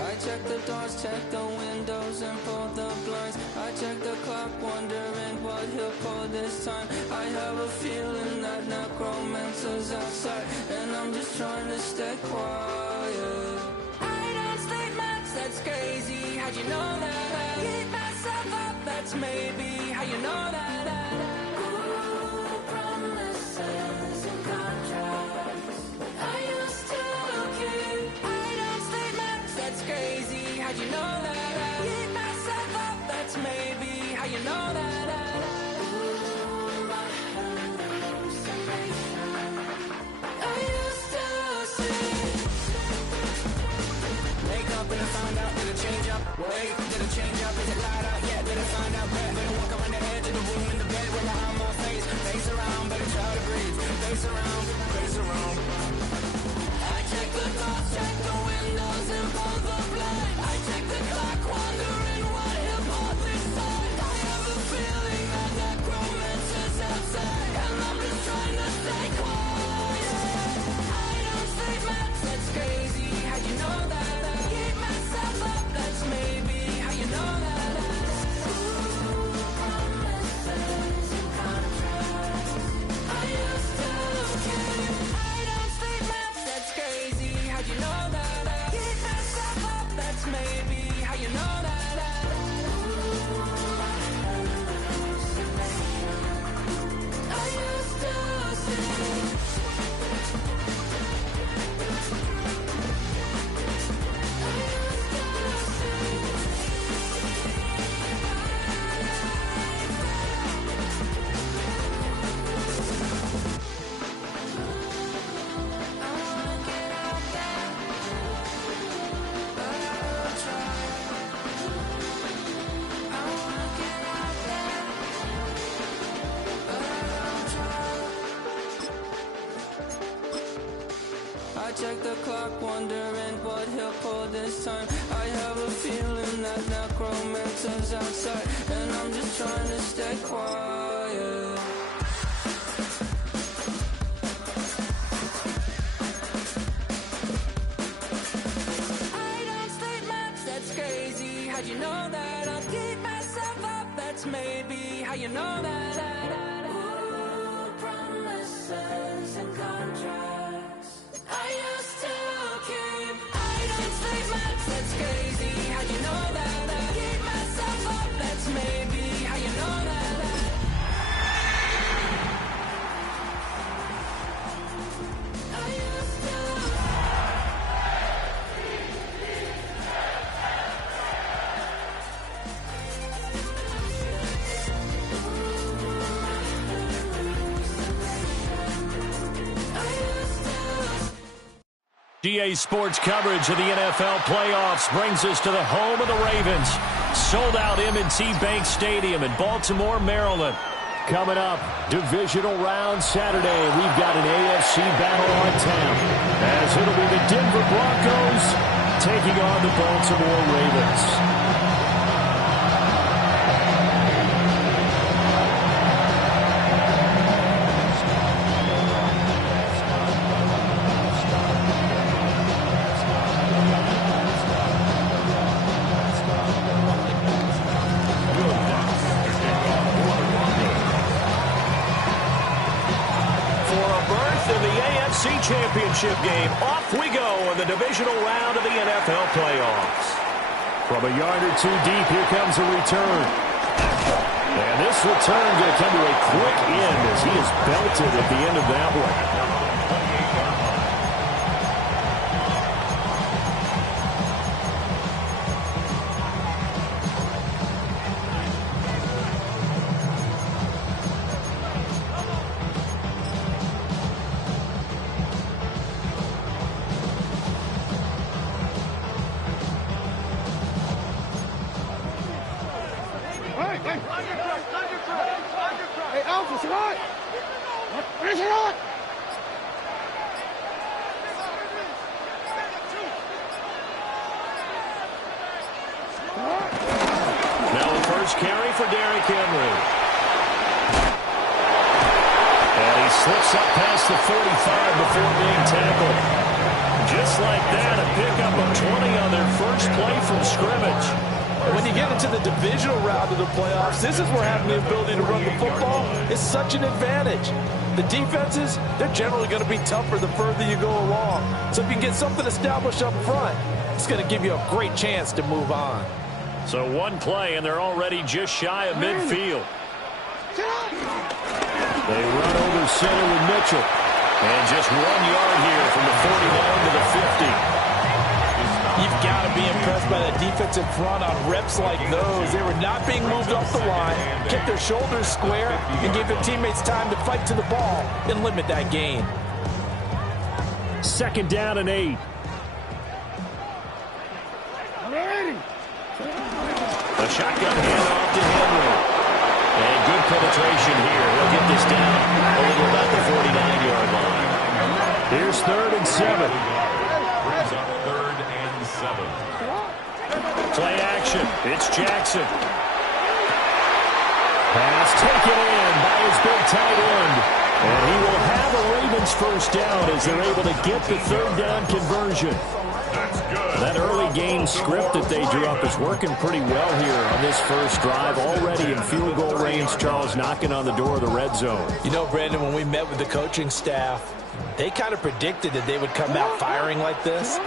I check the doors, check the windows, and pull the blinds. I check the clock, wondering what he'll pull this time. I have a feeling that necromancer's outside, and I'm just trying to stay quiet. I don't sleep much, that's crazy. How'd you know that? Keep myself up, that's maybe how you know that. Ooh, promises and contracts I used to keep. I don't sleep much, that's crazy. How'd you know that? Keep myself up, that's maybe how you know that. Ooh, my hallucination I used to see. Wake up and I find out, did it change up? Wake, did it change up? Is it light out? Yeah, did it find out? Better walk around the edge of the room in the bed with my arm on face around, better try to breathe. Face around, face around. I check the doors, check the windows, and pull the blinds. I check the clock, wondering what he'll pull this time. I have a feeling that necromancer's outside, and I'm just trying to stay quiet. I don't sleep much, that's crazy. How'd you know that? Keep myself up, that's maybe how you know that. Ooh, promises and contracts I used to keep. I don't sleep much, that's crazy. How'd you know that? Keep myself up, that's maybe how you know that. Ooh, my hallucination I used to see. I check the clock, wondering what he'll pull this time. I have a feeling that necromancer's outside, and I'm just trying to stay quiet. I don't sleep much, that's crazy. How'd you know that? I'll keep myself up, that's maybe how you know that. Ooh, promises and contracts I used to keep. I don't sleep much, that's crazy. How'd you know that? Keep myself up, that's maybe how you know that. I used to. GA Sports coverage of the NFL playoffs brings us to the home of the Ravens. Sold out M&T Bank Stadium in Baltimore, Maryland. Coming up, divisional round Saturday. We've got an AFC battle on tap, as it'll be the Denver Broncos taking on the Baltimore Ravens. Championship game. Off we go in the divisional round of the NFL playoffs. From a yard or two deep, here comes a return. And this return going to come to a quick end as he is belted at the end of that one. Slips up past the 45 before being tackled. Just like that, a pickup of 20 on their first play from scrimmage. And when you get into the divisional round of the playoffs, this is where having the ability to run the football is such an advantage. The defenses, they're generally going to be tougher the further you go along. So if you can get something established up front, it's going to give you a great chance to move on. So one play, and they're already just shy of midfield. They run over center with Mitchell. And just 1 yard here from the 49 to the 50. You've got to be impressed by that defensive front on reps like those. They were not being moved off the line, kept their shoulders square, and gave their teammates time to fight to the ball and limit that gain. 2nd down and 8. A shotgun handoff to Henry. And good penetration here. He'll get this down over about the 49-yard line. Here's 3rd and 7. Brings up 3rd and 7. Play action. It's Jackson. Pass taken in by his big tight end. And he will have a Ravens first down as they're able to get the 3rd down conversion. That early game script that they drew up is working pretty well here on this first drive. Already in field goal range, Charles knocking on the door of the red zone. You know, Brandon, when we met with the coaching staff, they kind of predicted that they would come out firing like this.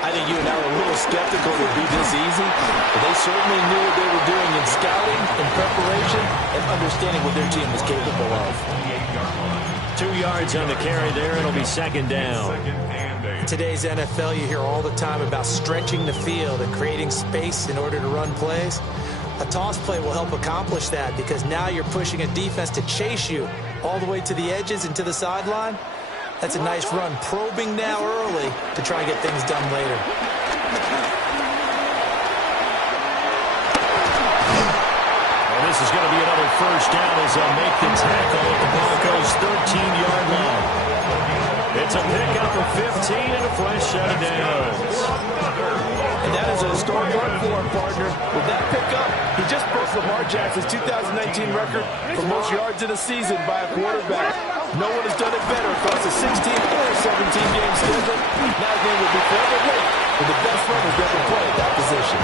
I think you and I were a little skeptical it would be this easy, but they certainly knew what they were doing in scouting, in preparation, and understanding what their team was capable of. 2 yards on the carry there. It'll be 2nd down. In today's NFL, you hear all the time about stretching the field and creating space in order to run plays. A toss play will help accomplish that because now you're pushing a defense to chase you all the way to the edges and to the sideline. That's a nice run, probing now early to try and get things done later. And this is going to be another first down as they'll make the tackle at the Broncos' 13-yard line. It's a pickup of 15 and a fresh set of downs. And that is a historic run for him, partner. With that pickup, he just broke Lamar Jackson's 2019 record for most yards in a season by a quarterback. No one has done it better across a 16 or 17-game schedule. Now his name will be forever linked with the best runners to ever play at that position.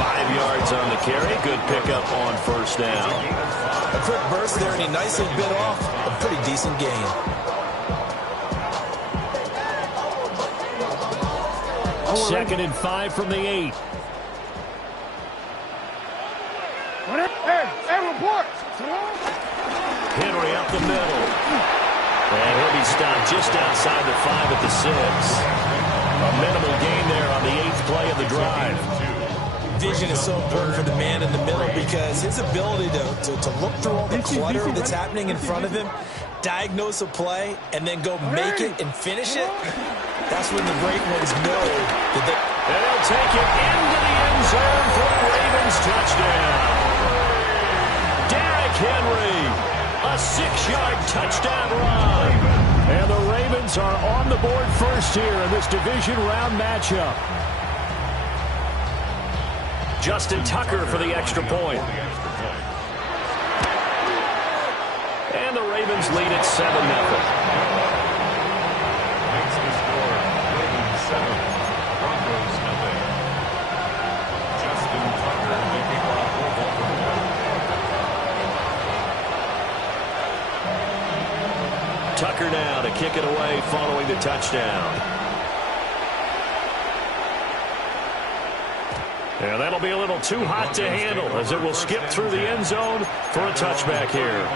5 yards on the carry. Good pickup on first down. A quick burst there, and he nicely bit off a pretty decent gain. Second and 5 from the 8. Henry up the middle. And he'll be stopped just outside the 5 at the 6. A minimal gain there on the 8th play of the drive. Vision is so important for the man in the middle because his ability to look through all the clutter that's happening in front of him, diagnose a play, and then go make it and finish it, that's when the great ones know that they... And they'll take it into the end zone for a Ravens touchdown. Derrick Henry, a 6-yard touchdown run. And the Ravens are on the board first here in this division round matchup. Justin Tucker for the extra point. And the Ravens lead at 7-0. Tucker now to kick it away following the touchdown. And that'll be a little too hot to handle as it will skip through the end zone for a touchback here.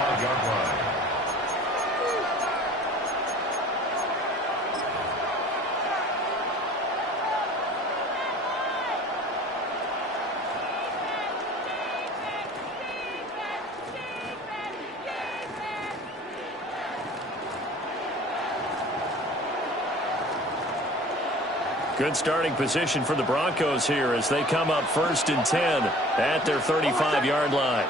Good starting position for the Broncos here as they come up 1st and 10 at their 35-yard line.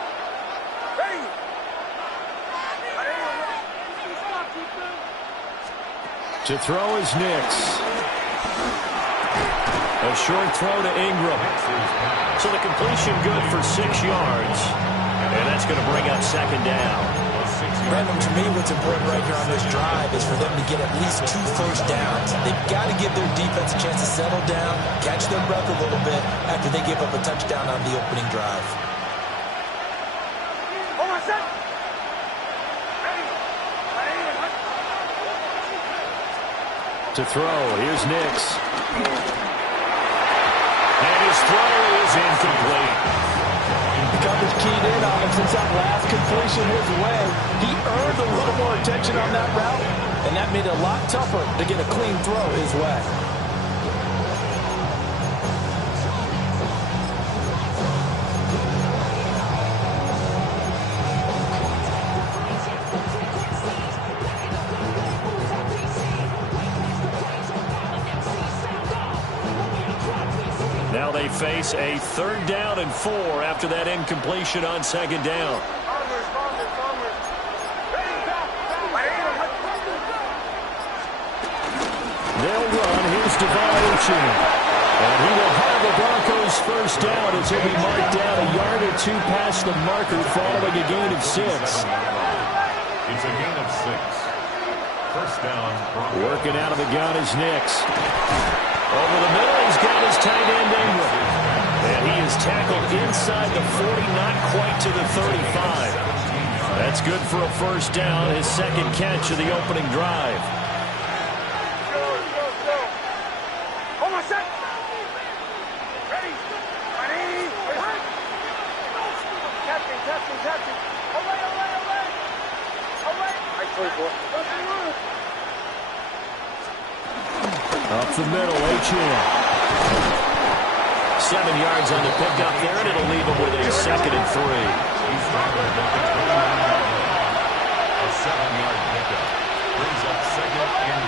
To throw is Nix. A short throw to Ingram. So the completion good for 6 yards. And that's going to bring up 2nd down. Brandon, to me, what's important right here on this drive is for them to get at least 2 first downs. They've got to give their defense a chance to settle down, catch their breath a little bit after they give up a touchdown on the opening drive. To throw, here's Nix. And his throw is incomplete. The coverage keyed in on him since that last completion his way. He earned a little more attention on that route, and that made it a lot tougher to get a clean throw his way. Now they face a 3rd down and 4 after that incompletion on 2nd down. They'll run. Here's Pusu. And he will have the Broncos first down as he'll be marked down a yard or 2 past the marker following a gain of 6. It's a gain of 6. First down. Broncos. Working out of the gun is Nix. Over the middle, he's got his tight end Ingram. And he is tackled inside the 40, not quite to the 35. That's good for a first down, his 2nd catch of the opening drive. Up the middle, H.M. 7 yards on the pickup there, and it'll leave him with a 2nd and 3. A 7-yard pickup. Brings up 2nd and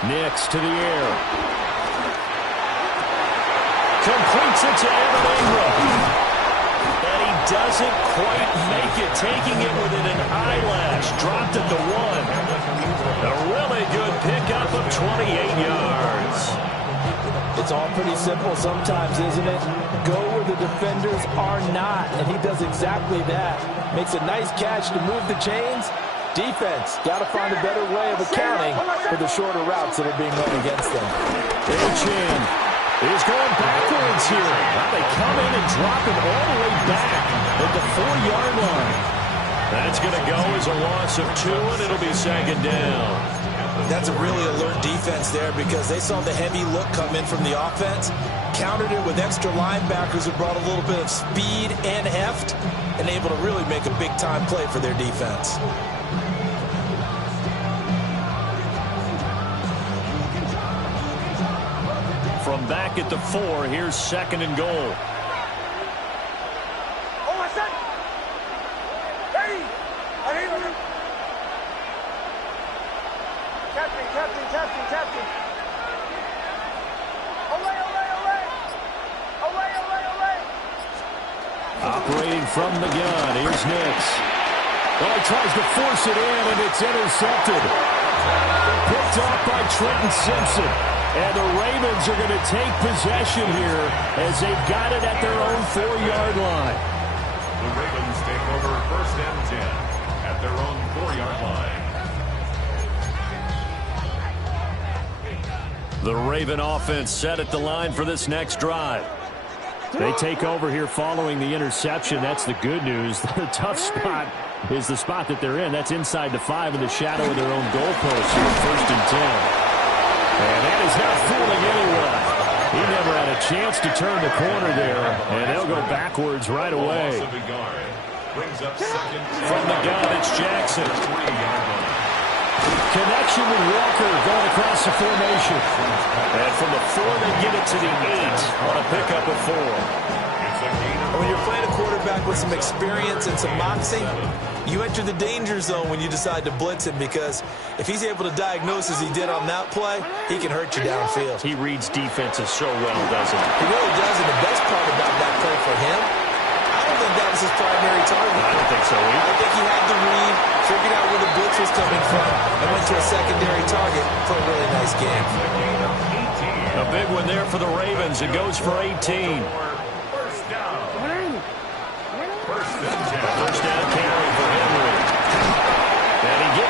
3. Nix to the air. Completes it to Evan Ingram. And he doesn't quite make it, taking it within an eyelash. Dropped at the 1. A really good pickup of 28 yards. It's all pretty simple sometimes, isn't it? Go where the defenders are not, and he does exactly that. Makes a nice catch to move the chains. Defense, got to find a better way of accounting for the shorter routes that are being run against them. H.M. is going backwards here. Now they come in and drop him all the way back at the 4-yard line. That's going to go as a loss of 2, and it'll be 2nd down. That's a really alert defense there because they saw the heavy look come in from the offense, countered it with extra linebackers who brought a little bit of speed and heft, and able to really make a big-time play for their defense. From back at the 4, here's 2nd and goal. Operating from the gun, here's Nix. Oh, he tries to force it in, and it's intercepted. Picked off by Trenton Simpson. And the Ravens are going to take possession here as they've got it at their own 4-yard line. The Ravens take over 1st and 10 at their own 4-yard line. The Raven offense set at the line for this next drive. They take over here following the interception. That's the good news. The tough spot is the spot that they're in. That's inside the 5 in the shadow of their own goalpost here, 1st and 10. And that is not fooling anyone. He never had a chance to turn the corner there, and they'll go backwards right away. From the gun, it's Jackson. Connection with Walker going across the formation. And from the 4, they get it to the 8 on a pickup of 4. When you're playing a quarterback with some experience and some moxie, you enter the danger zone when you decide to blitz him, because if he's able to diagnose as he did on that play, he can hurt you downfield. He reads defenses so well, doesn't he? He really does, and the best part about that play for him, I don't think that was his primary target. I don't think so either. I think he had the read, figured out where the blitz was coming from, and went to a secondary target for a really nice game. A big one there for the Ravens. It goes for 18.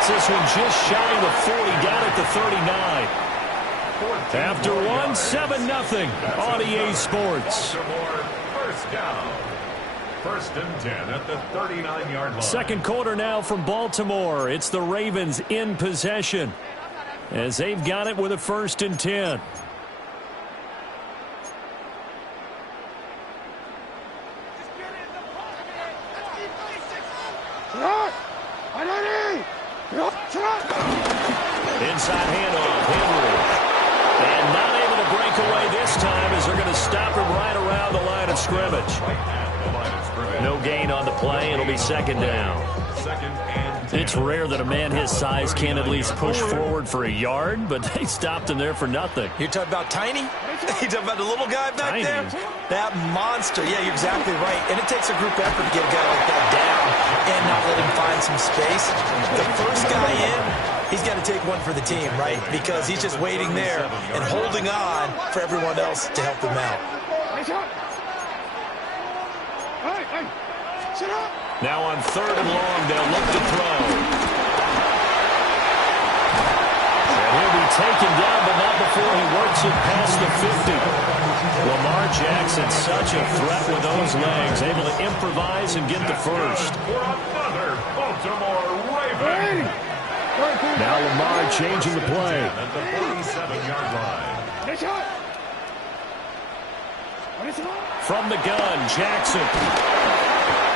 gets this one just shy of the 40, down at the 39. After one, 7-0 on EA Sports. First down. First and 10 at the 39-yard line. Second quarter now from Baltimore. It's the Ravens in possession as they've got it with a 1st and 10. Inside handoff, Henry. And not able to break away this time as they're going to stop him right around the line of scrimmage. No gain on the play. It'll be 2nd down. It's rare that a man his size can at least push forward for a yard, but they stopped him there for nothing. You're talking about Tiny? You're talking about the little guy back Tiny. there? That monster. Yeah, you're exactly right. And it takes a group effort to get a guy like that down and not let him find some space. The first guy in, he's got to take one for the team, right? Because he's just waiting there and holding on for everyone else to help him out. Now on 3rd and long, they'll look to throw. And he'll be taken down, but not before he works it past the 50. Lamar Jackson, such a threat with those legs, able to improvise and get the first. For another Baltimore Raven. Now Lamar changing the play. At the 47-yard line. From the gun, Jackson.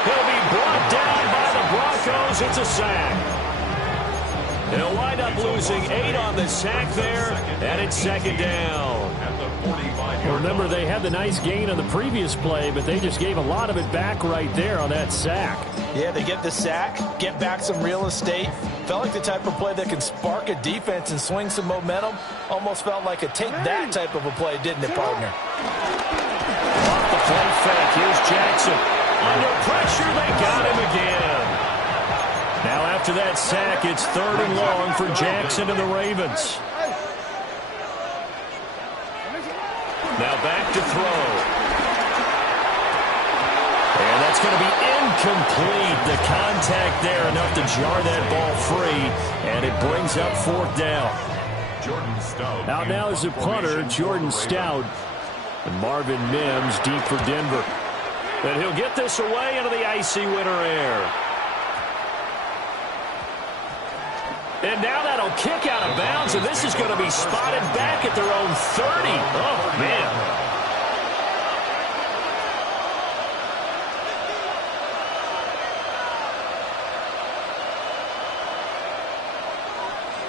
He'll be brought down by the Broncos. It's a sack. They'll wind up losing 8 on the sack there, and it's 2nd down. Remember, they had the nice gain on the previous play, but they just gave a lot of it back right there on that sack. Yeah, they get the sack, get back some real estate. Felt like the type of play that can spark a defense and swing some momentum. Almost felt like a take that type of a play, didn't it, partner? Off the play fake. Here's Jackson. Under pressure, they got him again. Now after that sack, it's 3rd and long for Jackson and the Ravens. Now back to throw. And that's going to be incomplete. The contact there enough to jar that ball free, and it brings up 4th down. Out now is the punter, Jordan Stout. And Marvin Mims deep for Denver. And he'll get this away into the icy winter air. And now that'll kick out of bounds, and this is going to be spotted back at their own 30. Oh, man.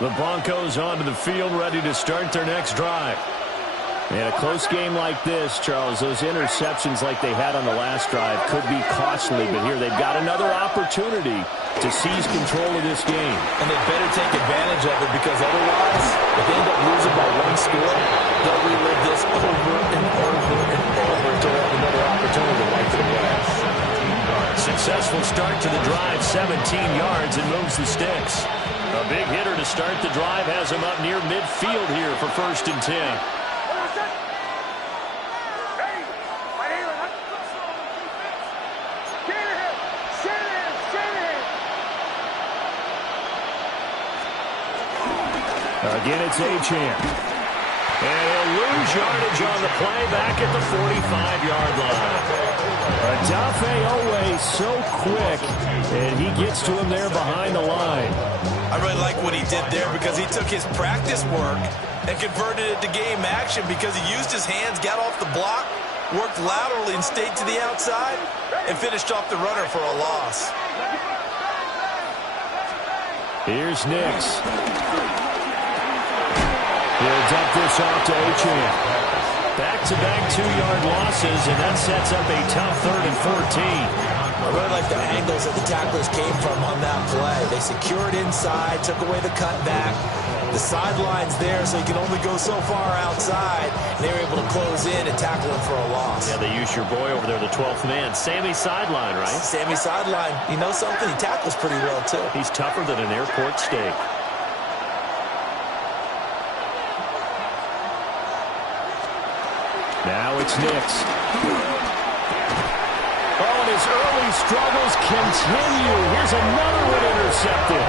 The Broncos onto the field, ready to start their next drive. And a close game like this, Charles, those interceptions like they had on the last drive could be costly, but here they've got another opportunity to seize control of this game. And they better take advantage of it, because otherwise, if they end up losing by 1 score, they'll relive this over and over and over until they have another opportunity to wipe it away. Successful start to the drive, 17 yards, and moves the sticks. A big hitter to start the drive has him up near midfield here for 1st and 10. Again, it's Achane. And he'll lose yardage on the play back at the 45-yard line. Odafe Oweh so quick, and he gets to him there behind the line. I really like what he did there, because he took his practice work and converted it to game action, because he used his hands, got off the block, worked laterally and stayed to the outside, and finished off the runner for a loss. Here's Nix. He'll dump this off to Achane. Back-to-back 2-yard losses, and that sets up a tough 3rd and 14. I really like the angles that the tacklers came from on that play. They secured inside, took away the cutback. The sideline's there, so you can only go so far outside. And they were able to close in and tackle him for a loss. Yeah, they used your boy over there, the 12th man. Sammy Sideline, right? Sammy Sideline. You know something? He tackles pretty well, too. He's tougher than an airport steak. Now it's Nix. Oh, and his early struggles continue. Here's another one intercepted.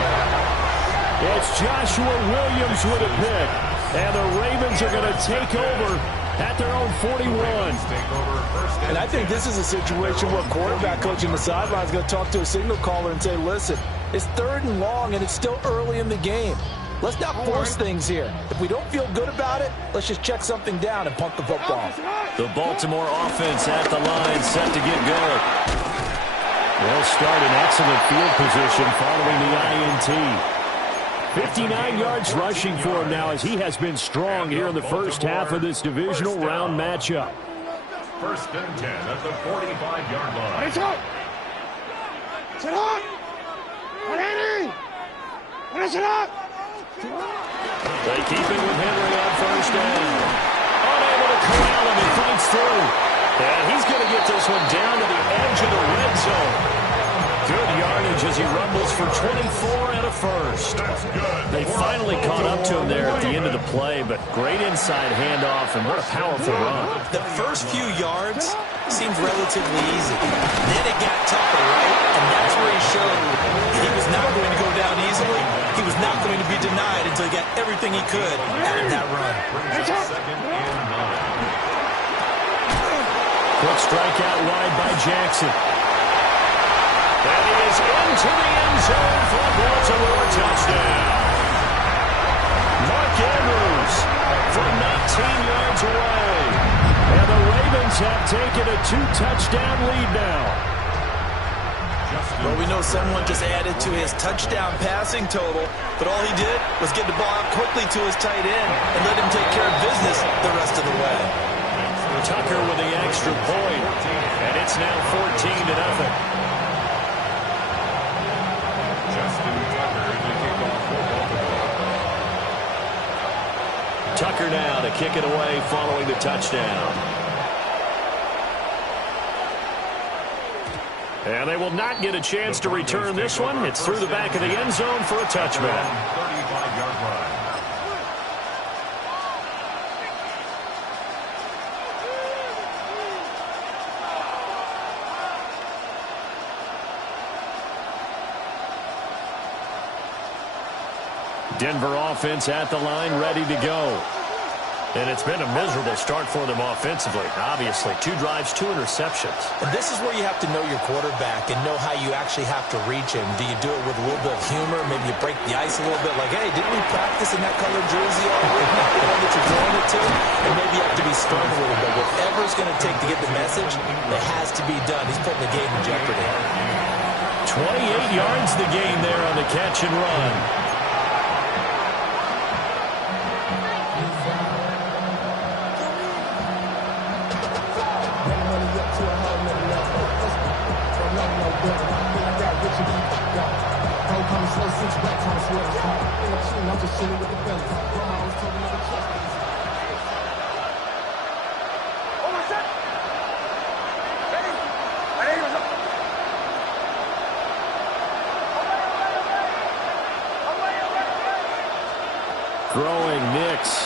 It's Joshua Williams with a pick. And the Ravens are going to take over at their own 41. And I think this is a situation where quarterback coach on the sideline is going to talk to a signal caller and say, listen, it's 3rd and long and it's still early in the game. Let's not force things here. If we don't feel good about it, let's just check something down and punt the football. The Baltimore offense at the line, set to get going. They'll start in excellent field position following the INT. 59 yards rushing for him now as he has been strong here in the first half of this divisional round matchup. 1st and 10 at the 45-yard line. Sit up! Sit up! They keep it with Henry on 1st down. Unable to corral him, and fights through. And he's going to get this one down to the edge of the red zone. Good yardage as he rumbles for 24 and a first. They finally caught up to him there at the end of the play, but great inside handoff, and what a powerful run. The first few yards seemed relatively easy. Then it got tougher, right? And that's where he showed he was not going to go down easily. He was not going to be denied until he got everything he could out of that run. 2nd and 9. Quick strike out wide by Jackson. That is into the end zone for a Baltimore touchdown. Mark Andrews from 19 yards away. And the Ravens have taken a 2-touchdown lead now. Well, we know someone just added to his touchdown passing total, but all he did was get the ball out quickly to his tight end and let him take care of business the rest of the way. Tucker with the extra point, and it's now 14-0. Tucker now to kick it away following the touchdown. And they will not get a chance to return this one. It's through the back of the end zone for a touchback. 35-yard line. Denver offense at the line, ready to go. And it's been a miserable start for them offensively. Obviously, 2 drives, 2 interceptions. And this is where you have to know your quarterback and know how you actually have to reach him. Do you do it with a little bit of humor? Maybe you break the ice a little bit like, hey, didn't we practice in that colored jersey all week? Not the one that you're throwing it to? And maybe you have to be stern a little bit. Whatever it's going to take to get the message, it has to be done. He's putting the game in jeopardy. 28 yards the gain there on the catch and run. Throwing Nix.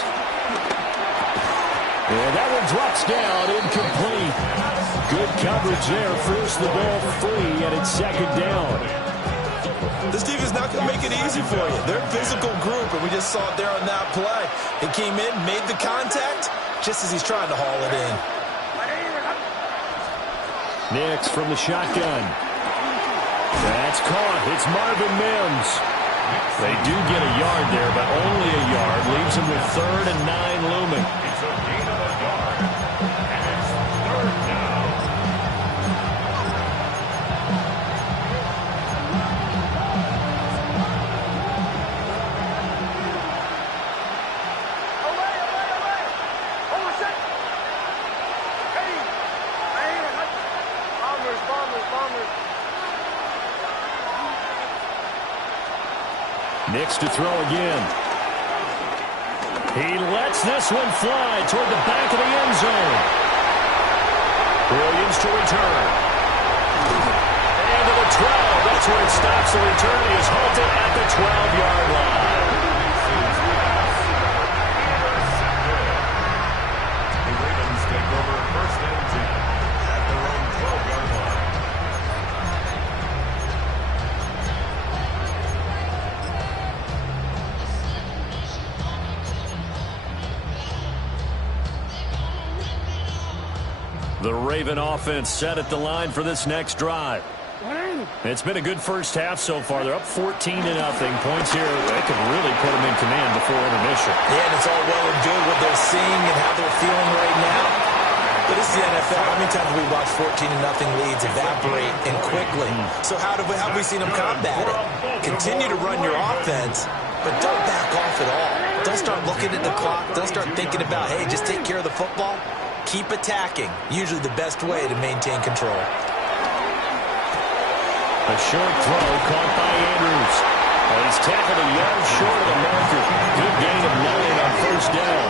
And that one drops down, incomplete. Good coverage there, forced the ball free, and it's 2nd down. This team is not going to make it easy for you. They're a physical group, and we just saw it there on that play. He came in, made the contact, just as he's trying to haul it in. Nix from the shotgun. That's caught. It's Marvin Mims. They do get a yard there, but only a yard. Leaves them with 3rd and 9 looming. It's a gain of a yard, and it's 3rd down. Nix to throw again. He lets this one fly toward the back of the end zone. Williams to return. And to the 12. That's where it stops. The return is halted at the 12-yard line. The Ravens take over 1st and 10 at their own 12-yard line. The Raven offense set at the line for this next drive. It's been a good first half so far. They're up 14-0. Points here, they could really put them in command before intermission. Yeah, and it's all well and good what they're seeing and how they're feeling right now. But this is the NFL. How many times have we watched 14-0 leads evaporate and quickly? So how have we seen them combat it? Continue to run your offense, but don't back off at all. Don't start looking at the clock. Don't start thinking about, hey, just take care of the football. Keep attacking. Usually the best way to maintain control. A short throw caught by Andrews. He's tackled a yard short of the marker. Good gain of 9 on first down.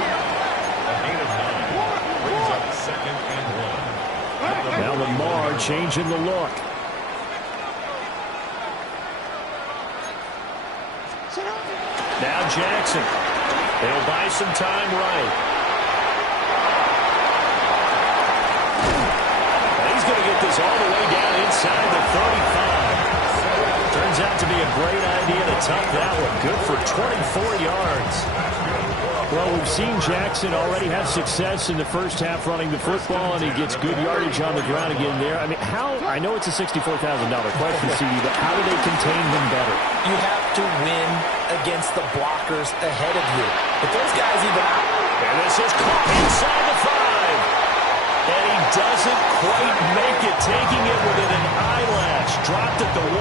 A gain of 9 brings up 2nd and 1. Now Lamar changing the look. Now Jackson. They'll buy some time right. He's going to get this all the way down inside the 35. Turns out to be a great idea to tuck that one. Good for 24 yards. Well, we've seen Jackson already have success in the first half running the football, and he gets good yardage on the ground again there. I mean, I know it's a $64,000 question, CD, but how do they contain him better? You have to win against the blockers ahead of you. If those guys even out. And this is caught inside the 5. And he doesn't quite make it, taking it within an eyelash. Dropped at the 1.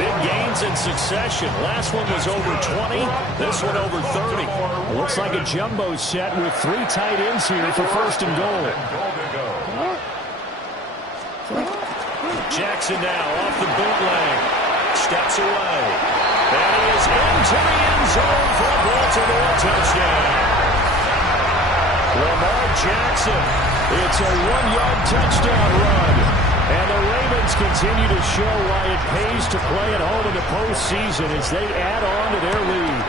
Big gains in succession. Last one was over 20. This one over 30. Looks like a jumbo set with 3 tight ends here for first and goal. Jackson now off the bootleg. Steps away. And he is into the end zone for a Baltimore touchdown. Lamar Jackson. It's a 1-yard touchdown run. And the Ravens continue to show why it pays to play at home in the postseason as they add on to their lead.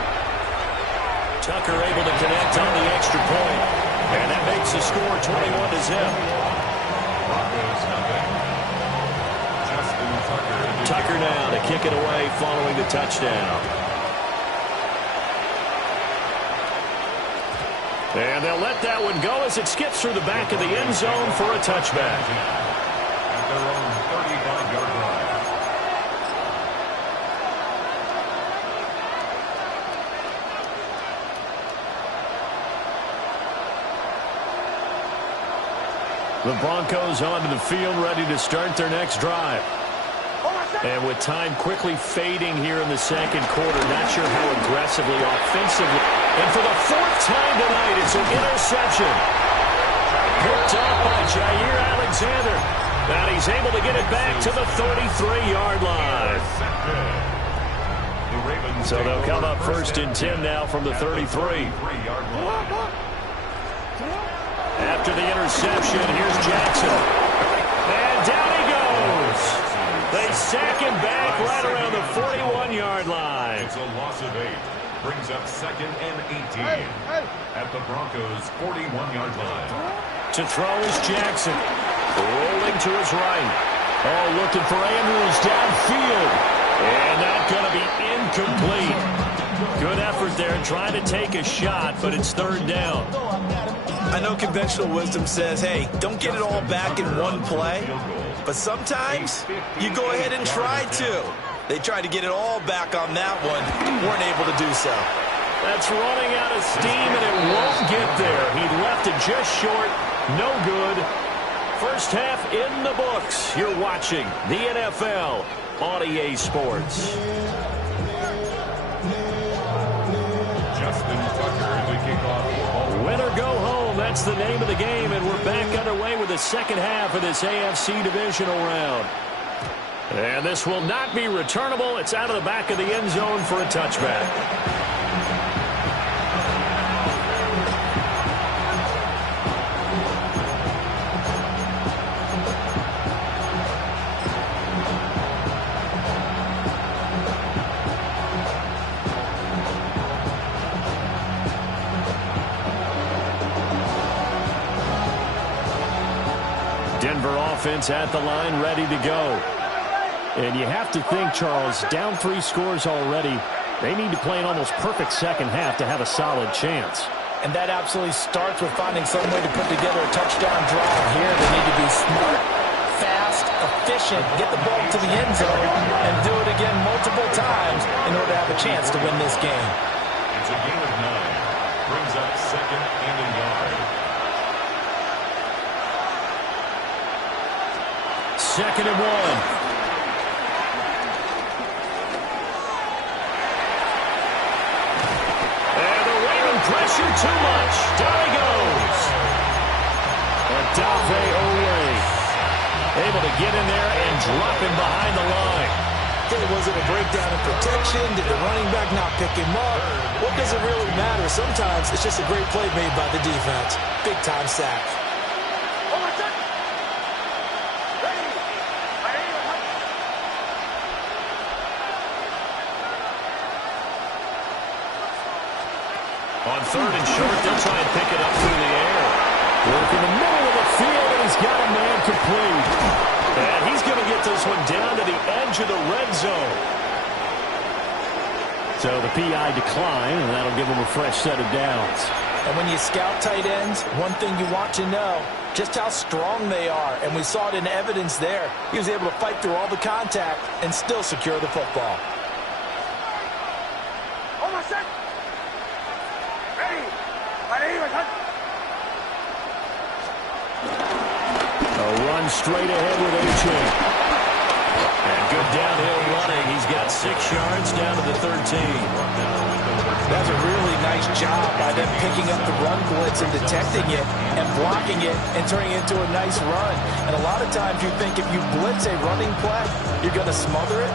Tucker able to connect on the extra point. And that makes the score 21-0. Tucker now to kick it away following the touchdown. And they'll let that one go as it skips through the back of the end zone for a touchback. Their own 35-yard line. The Broncos onto the field, ready to start their next drive. And with time quickly fading here in the second quarter, not sure how aggressively, offensively. And for the 4th time tonight, it's an interception. Picked up by Jair Alexander. And he's able to get it back to the 33-yard line. So they'll come up first and 10 now from the 33. After the interception, here's Jackson. And down he goes. They sack him back right around the 41-yard line. It's a loss of 8. Brings up 2nd and 18 at the Broncos' 41-yard line. To throw is Jackson. Rolling to his right. Oh, looking for Andrews downfield. And that's going to be incomplete. Good effort there trying to take a shot, but it's 3rd down. I know conventional wisdom says, hey, don't get it all back in one play. But sometimes you go ahead and try to. They tried to get it all back on that one. Weren't able to do so. That's running out of steam, and it won't get there. He left it just short. No good. First half in the books. You're watching the NFL on EA Sports. Justin Tucker to kick off football. Win or go home, that's the name of the game, and we're back underway with the second half of this AFC divisional round. And this will not be returnable. It's out of the back of the end zone for a touchback. Denver offense at the line, ready to go. And you have to think, Charles, down 3 scores already. They need to play an almost perfect second half to have a solid chance. And that absolutely starts with finding some way to put together a touchdown drive here. They need to be smart, fast, efficient, get the ball to the end zone, and do it again multiple times in order to have a chance to win this game. It's a gain of 9. Brings up second and a yard. Second and 1. Pressure too much. Down he goes. Adave Owe able to get in there and drop him behind the line. Was it a breakdown in protection? Did the running back not pick him up? What does it really matter? Sometimes it's just a great play made by the defense. Big time sack. On third and short, they'll try and pick it up through the air. Work in the middle of the field, and he's got a man complete. And he's going to get this one down to the edge of the red zone. So the PI decline, and that'll give him a fresh set of downs. And when you scout tight ends, one thing you want to know, just how strong they are. And we saw it in evidence there. He was able to fight through all the contact and still secure the football. A run straight ahead with A-Chain. And good downhill running. He's got 6 yards down to the 13. That's a really nice job by them picking up the run blitz and detecting it and blocking it and turning it into a nice run. And a lot of times you think if you blitz a running play, you're going to smother it.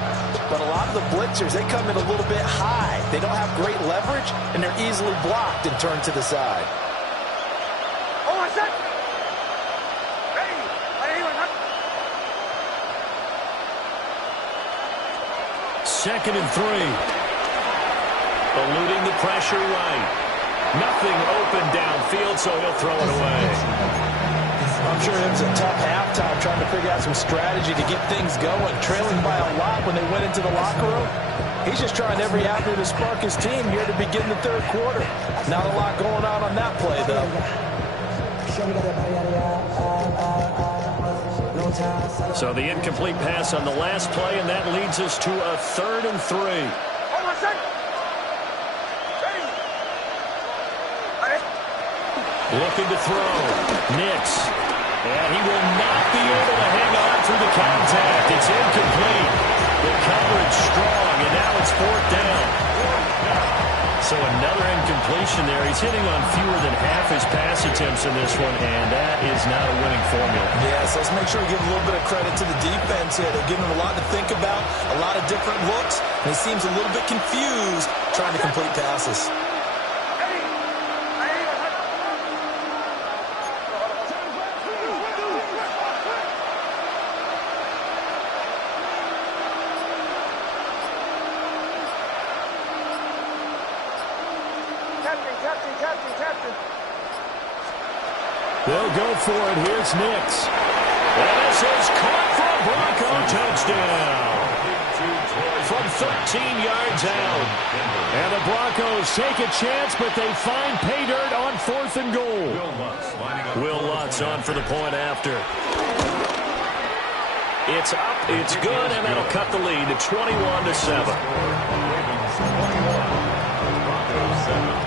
But a lot of the blitzers, they come in a little bit high. They don't have great leverage, and they're easily blocked and turned to the side. Second and 3. Eluding the pressure right. Nothing open downfield, so he'll throw it away. I'm sure it was a tough halftime trying to figure out some strategy to get things going. Trailing by a lot when they went into the locker room. He's just trying every avenue to spark his team here to begin the third quarter. Not a lot going on that play, though. So the incomplete pass on the last play, and that leads us to a 3rd and 3. Looking to throw. Nix. And he will not be able to hang on through the contact. It's incomplete. The coverage strong, and now it's 4th down. So another incompletion there. He's hitting on fewer than half his pass attempts in this one, and that is not a winning formula. Yes, let's make sure we give a little bit of credit to the defense here. They're giving him a lot to think about, a lot of different looks, and he seems a little bit confused trying to complete passes. They'll go for it. Here's Nix. And this is caught for a Bronco touchdown. From 13 yards out. And the Broncos take a chance, but they find pay dirt on 4th and goal. Will Lutz on for the point after. It's up, it's good, and that'll cut the lead to 21-7. Broncos 7.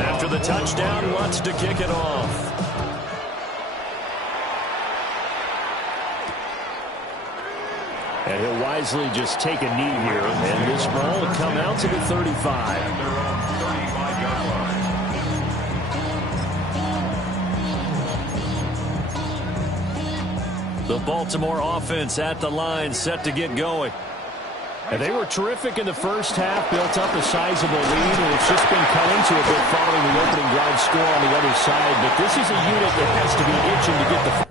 After the touchdown, Lutz to kick it off. And he'll wisely just take a knee here, and this ball will come out to the 35. And they're on 35-yard line. The Baltimore offense at the line, set to get going. And they were terrific in the first half, built up a sizable lead, and it's just been cut into a bit following the opening drive score on the other side. But this is a unit that has to be itching to get the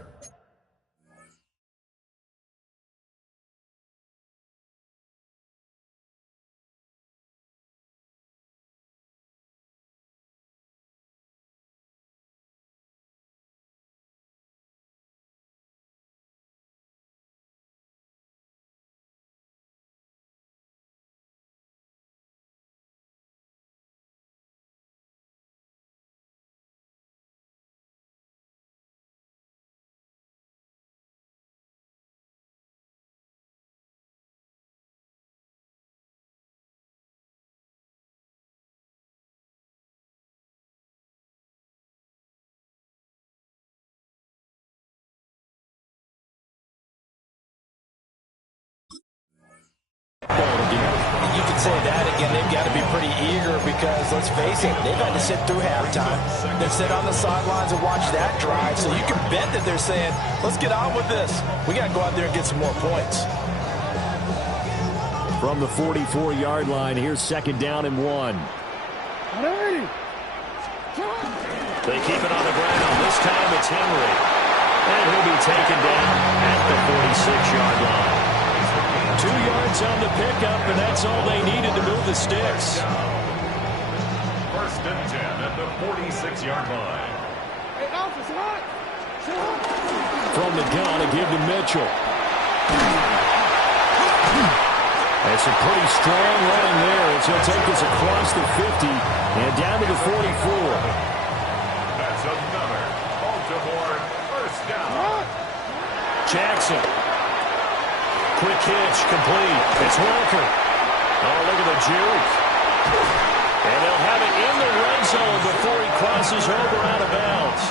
I'd say that again, they've got to be pretty eager because, let's face it, they've had to sit through halftime, then sit on the sidelines and watch that drive. So you can bet that they're saying, let's get on with this. We got to go out there and get some more points. From the 44-yard line, here's 2nd down and 1. They keep it on the ground. This time it's Henry. And he'll be taken down at the 46-yard line. 2 yards on the pickup, and that's all they needed to move the sticks. 1st and 10 at the 46-yard line. From the gun, a give to Mitchell. That's a pretty strong running there as he'll take us across the 50 and down to the 44. That's another Baltimore 1st down. Jackson. Quick hitch, complete. It's Walker. Oh, look at the juke. And they'll have it in the red zone before he crosses over out of bounds.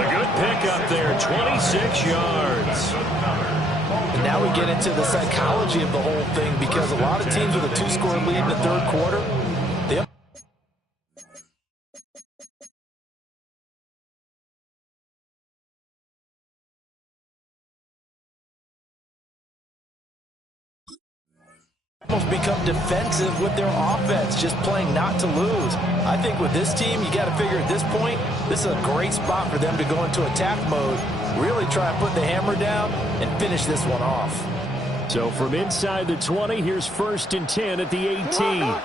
A good pickup there, 26 yards. And now we get into the psychology of the whole thing because a lot of teams with a 2-score lead in the 3rd quarter, they almost become defensive with their offense, just playing not to lose. I think with this team, you got to figure at this point, this is a great spot for them to go into attack mode, really try and put the hammer down and finish this one off. So from inside the 20, here's 1st and 10 at the 18.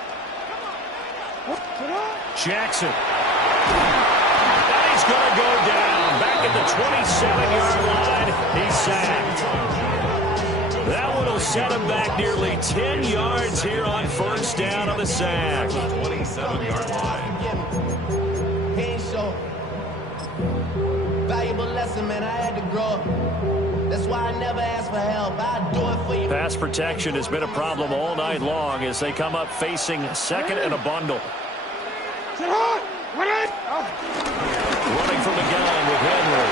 Jackson. And he's going to go down back at the 27-yard line. He's sacked. That one will set him back nearly 10 yards here on 1st down on the sack. 27-yard line. Valuable lesson, man. I had to grow up. That's why I never ask for help. I do it for you. Pass protection has been a problem all night long as they come up facing 2nd and a bundle. Running from the gun with Henry.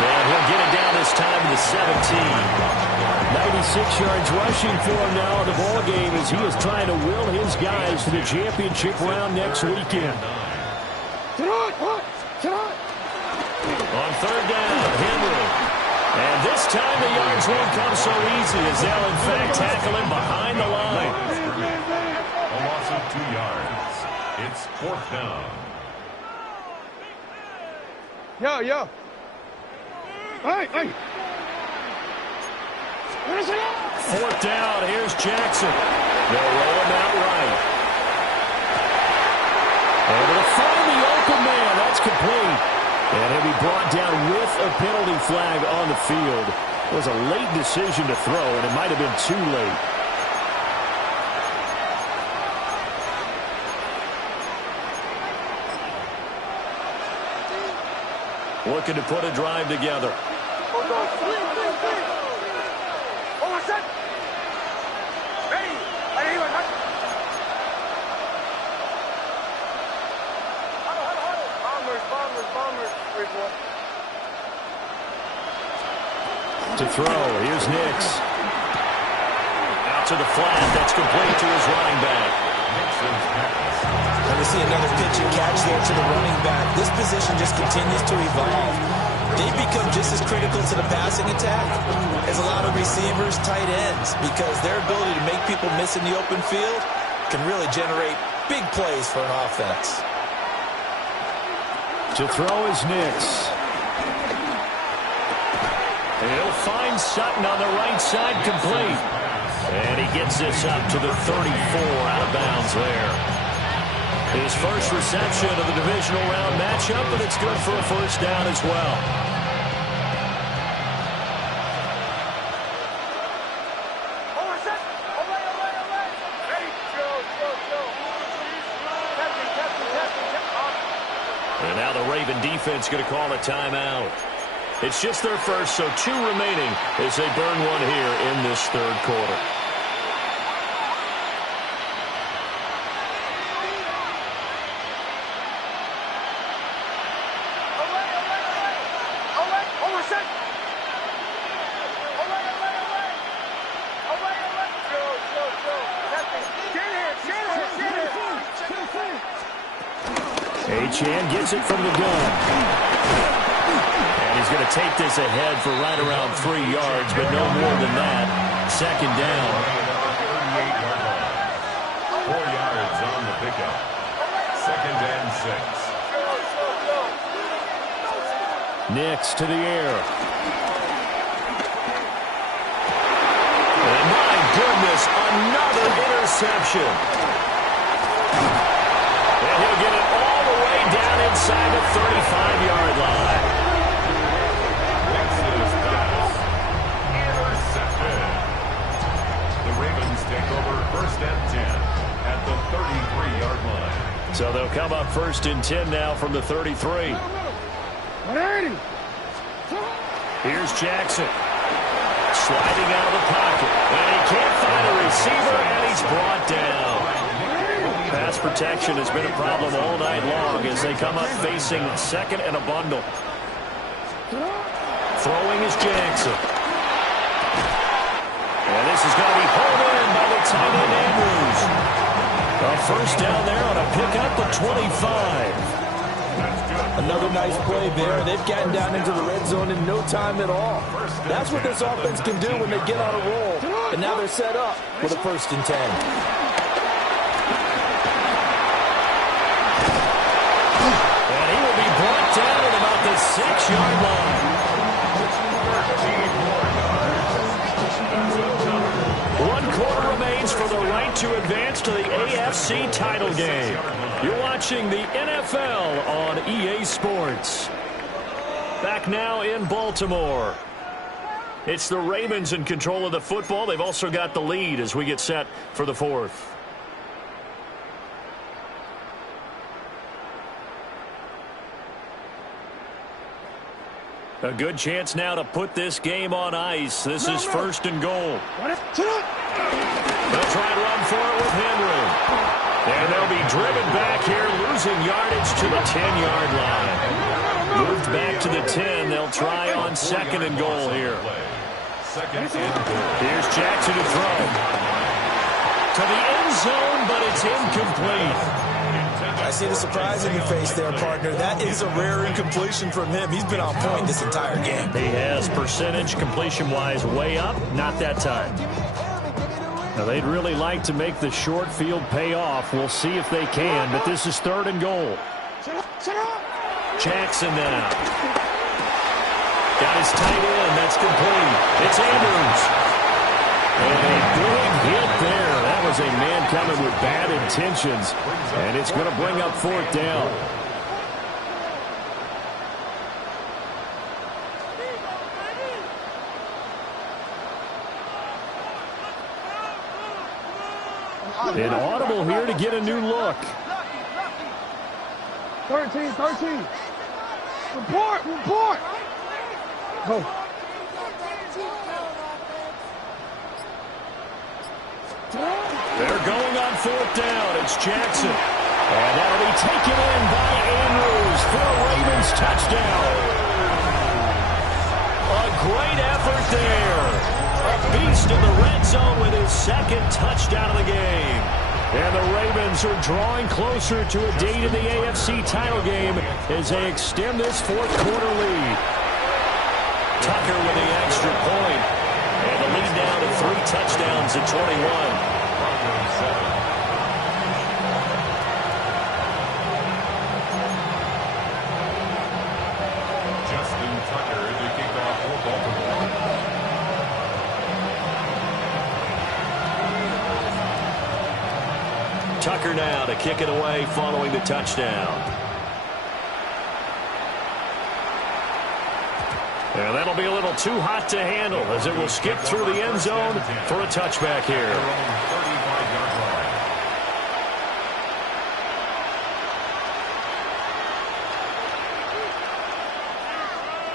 And he'll get it down this time to the 17. 96 yards rushing for him now in the ballgame as he is trying to will his guys to the championship round next weekend. On 3rd down, Henry. And this time the yards won't come so easy as they'll in fact tackle him behind the line. A loss of 2 yards. It's 4th down. Yo. Hey. 4th down, here's Jackson. They'll roll him out right. And they'll find the open man. That's complete. And he'll be brought down with a penalty flag on the field. It was a late decision to throw, and it might have been too late. Looking to put a drive together. To throw, here's Nix. Out to the flat, that's complete to his running back. And we see another pitch and catch there to the running back. This position just continues to evolve. They've become just as critical to the passing attack as a lot of receivers, tight ends, because their ability to make people miss in the open field can really generate big plays for an offense. To throw is Nix. He'll find Sutton on the right side, complete. And he gets this up to the 34 out of bounds there. His first reception of the divisional round matchup, but it's good for a 1st down as well. And now the Raven defense going to call a timeout. It's just their first, so 2 remaining as they burn one here in this 3rd quarter. Achane gets it from the gun. And he's going to take this ahead for right around 3 yards, but no more than that. Second down. 4 yards on the pickup. Second and 6. Nix to the air. And my goodness, another interception. And he'll get it all the way down inside the 35-yard line. Nix's pass. Intercepted. The Ravens take over first and 10 at the 33-yard line. So they'll come up first and 10 now from the 33. Here's Jackson. Sliding out of the pocket. And he can't find a receiver, and he's brought down. Pass protection has been a problem all night long as they come up facing second and a bundle. Throwing is Jackson. And this is going to be pulled in by the tight end Andrews. A first down there on a pickup of 25. Another nice play there. They've gotten down into the red zone in no time at all. That's what this offense can do when they get on a roll. And now they're set up with a first and 10. And he will be brought down at about the 6-yard line. 1 quarter remains for the right to advance to the AFC title game. You're watching the NFL on EA Sports. Back now in Baltimore. It's the Ravens in control of the football. They've also got the lead as we get set for the fourth. A good chance now to put this game on ice. This is first and goal. They'll try and run for it with Henry. And they'll be driven back here, losing yardage to the 10-yard line. Moved back to the 10. They'll try on second and goal here. Here's Jackson to throw. To the end zone, but it's incomplete. I see the surprise in your face there, partner. That is a rare incompletion from him. He's been on point this entire game. He has percentage completion-wise way up. Not that time. Now, they'd really like to make the short field pay off. We'll see if they can, but this is third and goal. Jackson now. Got his tight end. That's complete. It's Andrews. And a big hit there. That was a man coming with bad intentions. And it's going to bring up fourth down. An audible here to get a new look. 13. Report. Go. They're going on fourth down. It's Jackson. And that'll be taken in by Andrews for a Ravens touchdown. A great effort there. A beast in the red zone with his second touchdown of the game. And the Ravens are drawing closer to a date in the AFC title game as they extend this fourth quarter lead. Tucker with the extra point. And the lead down to 3 touchdowns at 21. Tucker now to kick it away following the touchdown. And that'll be a little too hot to handle as it will skip through the end zone for a touchback here.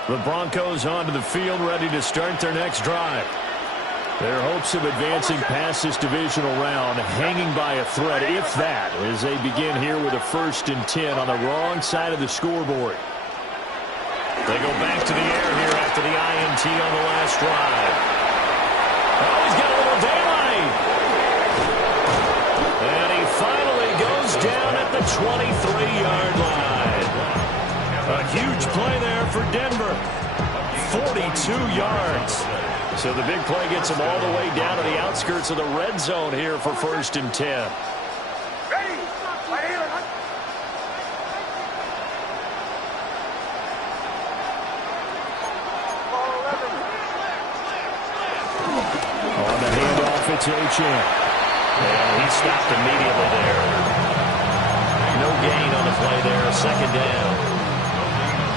The Broncos onto the field ready to start their next drive. Their hopes of advancing past this divisional round hanging by a thread, if that, as they begin here with a first and 10 on the wrong side of the scoreboard. They go back to the air here after the INT on the last drive. Oh, he's got a little daylight. And he finally goes down at the 23-yard line. A huge play there for Denver. 42 yards. So the big play gets them all the way down to the outskirts of the red zone here for 1st and 10. On the handoff, it's Achane. And he stopped immediately there. No gain on the play there. 2nd down.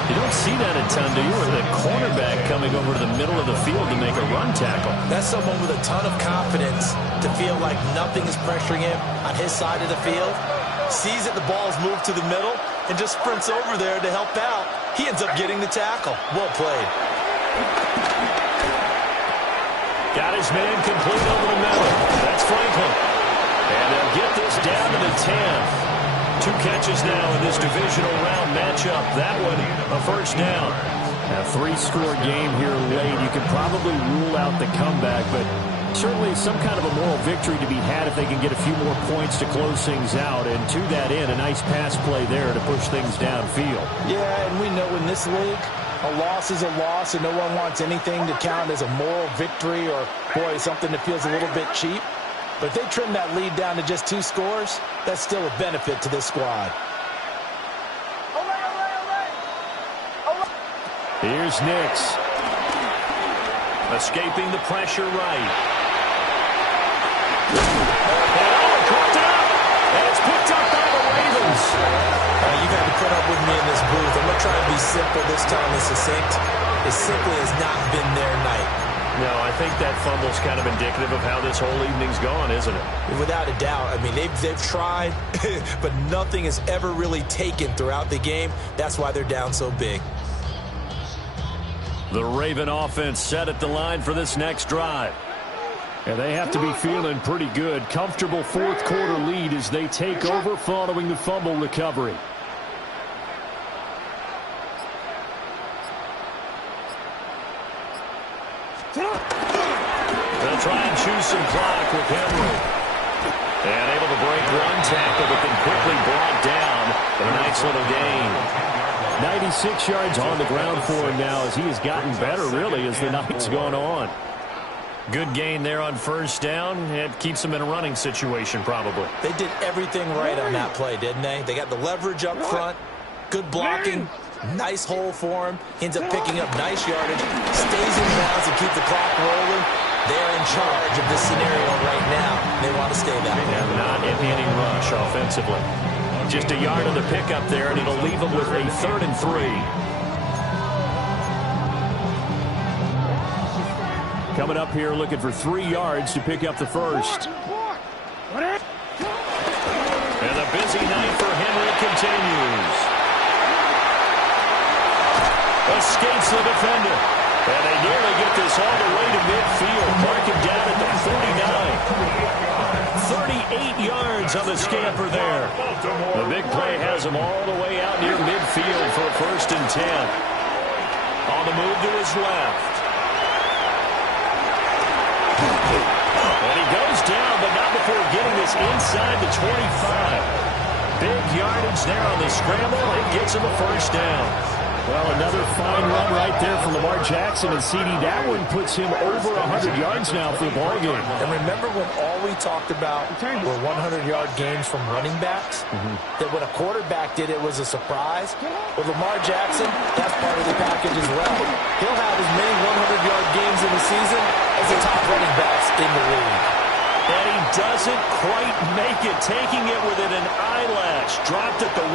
You don't see that a ton, do you? Or the cornerback coming over to the middle of the field to make a run tackle. That's someone with a ton of confidence to feel like nothing is pressuring him on his side of the field. Sees that the ball's moved to the middle and just sprints over there to help out. He ends up getting the tackle. Well played. Got his man complete over the middle. That's Franklin. And they'll get this down to the 10. 2 catches now in this divisional round matchup. That one, a 1st down. A 3-score game here late. You could probably rule out the comeback, but certainly some kind of a moral victory to be had if they can get a few more points to close things out. And to that end, a nice pass play there to push things downfield. Yeah, and we know in this league, a loss is a loss, and no one wants anything to count as a moral victory or, boy, something that feels a little bit cheap. But if they trim that lead down to just 2 scores, that's still a benefit to this squad. Here's Nix. Escaping the pressure right. And it's picked up by the Ravens. You've had to put up with me in this booth. I'm going to try and be simple this time and succinct. It simply has not been their night. No, I think that fumble's kind of indicative of how this whole evening's gone, isn't it? Without a doubt. I mean, they've tried, but nothing has ever really taken throughout the game. That's why they're down so big. The Raven offense set at the line for this next drive. And they have to be feeling pretty good. Comfortable 4th quarter lead as they take over following the fumble recovery. They'll try and choose some clock with Henry. And able to break one tackle, but then quickly brought down. But a nice little gain. 96 yards on the ground for him now as he has gotten better, really, as the night's gone on. Good gain there on 1st down. It keeps them in a running situation, probably. They did everything right on that play, didn't they? They got the leverage up front, good blocking, nice hole for him. Ends up picking up nice yardage, stays in bounds and keep the clock rolling. They're in charge of this scenario right now. They want to stay that way. And not in any rush offensively. Just a yard on the pickup there, and it'll leave them with a 3rd and 3. Coming up here looking for 3 yards to pick up the 1st. And the busy night for Henry continues. Escapes the defender. And they nearly get this all the way to midfield. Marking down at the 49. 38 yards on the scamper there. The big play has them all the way out near midfield for a 1st and 10. On the move to his left. And he goes down, but not before getting this inside the 25. Big yardage there on the scramble. It gets him a 1st down. Well, another fine run right there from Lamar Jackson and CD. That one puts him over 100 yards now for the ballgame. And remember when all we talked about were 100-yard games from running backs? That when a quarterback did it was a surprise? Well, Lamar Jackson, that's part of the package as well. He'll have as many 100-yard games in the season as the top running backs in the league. And he doesn't quite make it, taking it within an eyelash. Dropped at the